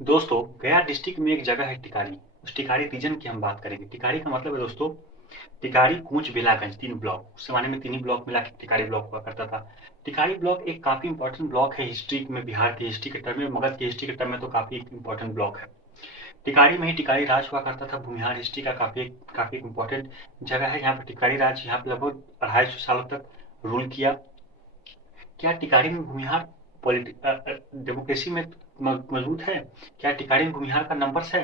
दोस्तों, गया डिस्ट्रिक्ट में एक जगह है टिकारी। उस टिकारी रीजन की हम बात करेंगे। टिकारी का मतलब है दोस्तों, टिकारी, कूंच, बेलागंज, 3 ब्लॉक। उस जमाने में 3 ही ब्लॉक मिला के टिकारी ब्लॉक हुआ करता था। टिकारी ब्लॉक एक काफी इंपॉर्टेंट ब्लॉक है हिस्ट्री में, बिहार की हिस्ट्री के टर्म में, मगध की हिस्ट्री के टर्म में तो काफी इंपॉर्टेंट ब्लॉक है। टिकारी में ही टिकारी राज हुआ करता था। भूमिहार हिस्ट्री का काफी काफी इंपॉर्टेंट जगह है। यहाँ पर टिकारी राज यहाँ पे लगभग 250 सालों तक रूल किया। क्या टिकारी में भूमिहार डेमोक्रेसी में मजबूत है? क्या टिकारी में भूमिहार का नंबर्स है?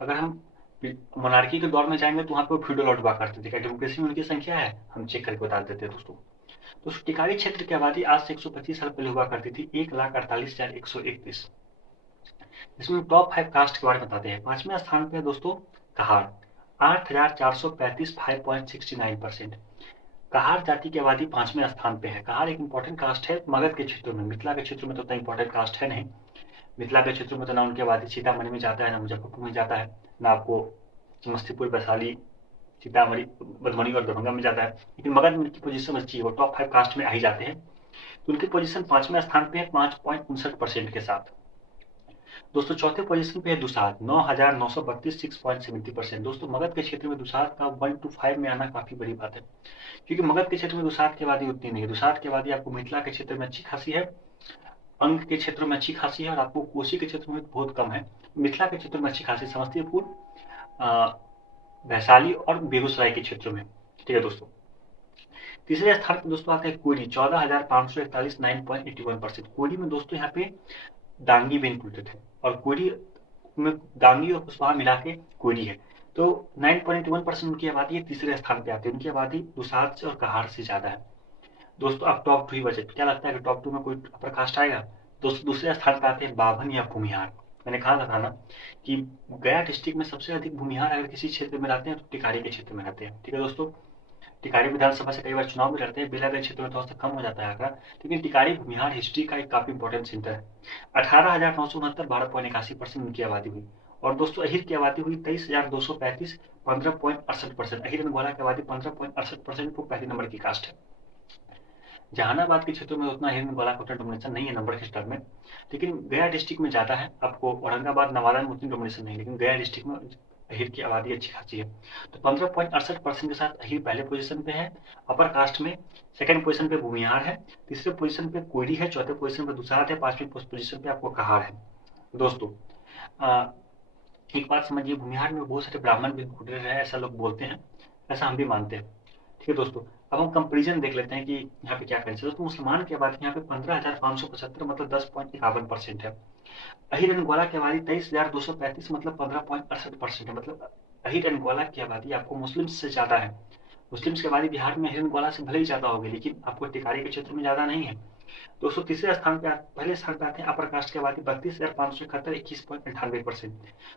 अगर हम मोनार्की के दौर में जाएंगे तो वहाँ पे फ्यूडल लॉर्ड हुआ करते थे। क्या डेमोक्रेसी में उनकी संख्या है? हम चेक करके बता देते हैं दोस्तों। तो टिकारी क्षेत्र की आबादी आज से 125 साल पहले हुआ करती थी 1,48,131। इसमें टॉप 5 कास्ट के बारे में बताते हैं। 5वें स्थान पे है दोस्तों कहार, 8,435, 5.69%। कहार जाति की आबादी 5वें स्थान पे है। कहार एक इंपॉर्टेंट कास्ट है मगध के क्षेत्रों में। मिथिला के क्षेत्र में तो उतना इंपॉर्टेंट कास्ट है नहीं। मिथिला के क्षेत्रों में तो ना उनकी आबादी सीतामढ़ी में जाता है, ना मुजफ्फरपुर में जाता है, ना आपको समस्तीपुर, वैशाली, सीतामढ़ी, मधुबनी और दरभंगा में जाता है। लेकिन मगध में उनकी पोजीशन अच्छी है, वो टॉप 5 कास्ट में आ ही जाते हैं। तो उनकी पोजीशन 5वें स्थान पे है 5.59% के साथ। दोस्तों चौथे पोजीशन पे है दुसाध, 9,932, 6.70%। दोस्तों मगध के क्षेत्र में दुसाध का 1 to 5 में आना काफी बड़ी बात है, क्योंकि मगध के क्षेत्र में दुसाध की आबादी उतनी नहीं है। दुसाध की आबादी आपको मिथिला के क्षेत्र में अच्छी खासी है, अंग के क्षेत्र में अच्छी खासी है, और आपको कोसी के क्षेत्र में बहुत कम है। मिथिला के क्षेत्र में अच्छी खासी समस्तीपुर, वैशाली और बेगूसराय के क्षेत्रों में। ठीक है दोस्तों। तीसरे स्थान पर दोस्तों आते हैं कोयरी, 14,541, 9.81%। कोयरी में दोस्तों यहाँ पे दांगी भी इंक्लूडेड है, और कोयरी में दांगी और कुशवाहा मिला के कोयरी है। तो 9.81% उनकी आबादी है, तीसरे स्थान पे आती है। उनकी आबादी दुसाध से और कहार से ज्यादा है। दोस्तों अब टॉप 2 ही बचे। क्या लगता है कि टॉप 2 में कोई अपर कास्ट आएगा? दोस्तों दूसरे स्थान पर आते हैं बाभन या भूमिहार। मैंने कहा था ना कि गया डिस्ट्रिक्ट में सबसे अधिक भूमिहार अगर किसी क्षेत्र में रहते हैं तो टिकारी के क्षेत्र में रहते हैं। ठीक है दोस्तों। टिकारी विधानसभा से कई बार चुनाव भी लड़ते हैं। बेलागंज क्षेत्र में थोड़ा सा कम हो जाता है आंकड़ा, लेकिन टिकारी भूमिहार हिस्ट्री का एक काफी इंपॉर्टेंट सेंटर है। 18,969, 12.81% उनकी आबादी हुई। और दोस्तों अहिर की आबादी हुई 23,235, 15.68%। अहिर एंड ग्वाला की आबादी 15.68%। वो पहले नंबर की कास्ट है। जहानाबाद के क्षेत्रों में उतना हिरन वाला का डोमिनेशन नहीं है नंबर के स्तर में, लेकिन गया डिस्ट्रिक्ट में ज्यादा है। आपको औरंगाबाद, नवादा में उतनी डोमिनेशन नहीं, लेकिन गया डिस्ट्रिक्ट में अहिर की आबादी अच्छी खासी है। तो 15.68% के साथ अहिर पहले पोजीशन पे है अपर कास्ट में। सेकंड पोजीशन पे भूमिहार है, तीसरे पोजीशन पे कोयरी है, चौथे पोजीशन पे दुसाध है, 5वीं पोजीशन पे आपको कहार है। दोस्तों एक बात समझिए, भूमिहार में बहुत सारे ब्राह्मण भी घुटे रहे, ऐसा लोग बोलते हैं, ऐसा हम भी मानते हैं। ठीक है दोस्तों। अब हम कंपेरिजन देख लेते हैं कि यहाँ पे क्या करें। दोस्तों मुसलमान की आबादी यहाँ पे 15,575, मतलब 10.51% है। अहिर एंड ग्वाला की आबादी 23,235, मतलब 15.68% है। मतलब अहिर एंड ग्वाला की आबादी आपको मुस्लिम से ज्यादा है। मुस्लिम्स की आबादी बिहार में अहिर एंड ग्वाला से भले ही ज्यादा होगी, लेकिन आपको टिकारी के क्षेत्र में ज्यादा नहीं है। दोस्तों तीसरे स्थान पे पहले स्थान पे आते हैं अपर कास्ट की आबादी 32,571, 21.98%।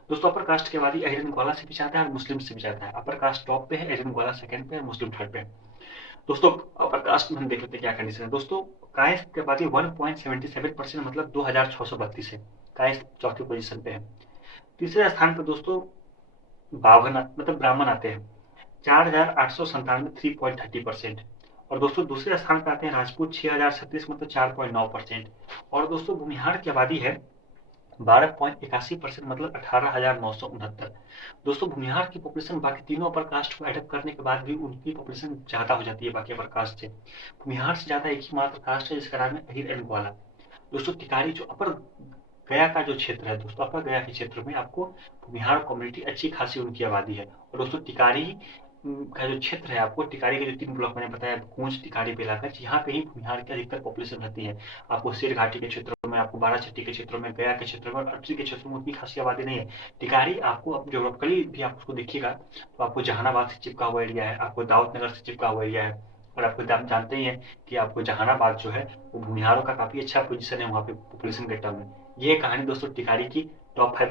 दोस्तों अपर कास्ट की आबादी अहिर एंड ग्वाला से भी ज्यादा है और मुस्लिम से भी ज्यादा है। अपर कास्ट टॉप पे है, अहिर एंड ग्वाला सेकंड पे है, मुस्लिम थर्ड पे है। दोस्तों अपर कास्ट में हम देख लेते हैं क्या कंडीशन है। दोस्तों कायस्थ की आबादी 1.77%, मतलब 2,632 है। कायस्थ चौथी पोजीशन पे है। तीसरे स्थान पर दोस्तों बावन मतलब ब्राह्मण आते हैं, 4,897, 3.30%। और दोस्तों दूसरे स्थान पर आते हैं राजपूत, 6,036, मतलब 4.9%। और दोस्तों भूमिहार की आबादी है 12.81%, मतलब 18,969। दोस्तों भूमिहार की पॉपुलेशन बाकी तीनों अपर कास्ट को एडप्ट करने के बाद भी उनकी पॉपुलेशन ज्यादा हो जाती है बाकी अपर कास्ट से। भूमिहार से ज्यादा एक ही मात्र कास्ट है जिसका नाम है अहिर एंड ग्वाला। दोस्तों टिकारी जो अपर गया का जो क्षेत्र है, दोस्तों अपर गया के क्षेत्र में आपको भूमिहार कम्युनिटी अच्छी खासी उनकी आबादी है। और दोस्तों टिकारी का जो क्षेत्र है, आपको टिकारी के जो 3 ब्लॉक मैंने बताया, कूंच, टिकारी, बेलागंज, यहाँ पे ही भूमिहार की अधिकतर पॉपुलेशन रहती है। आपको शेर घाटी के क्षेत्रों में, आपको बाराचट्टी के क्षेत्रों में, गया के क्षेत्र में और अटरी के क्षेत्र में उतनी खासी आबादी नहीं है। टिकारी आपको अब जोग्राफिकली भी आप उसको देखिएगा तो आपको जहानाबाद से चिपका हुआ एरिया है, आपको दाऊद नगर से चिपका हुआ एरिया है। और आपको आप जानते ही हैं कि आपको जहानाबाद जो है वो भूमिहारों का काफी अच्छा पोजीशन है वहाँ पे पॉपुलेशन के टर्म में। ये कहानी दोस्तों टिकारी की टॉप 5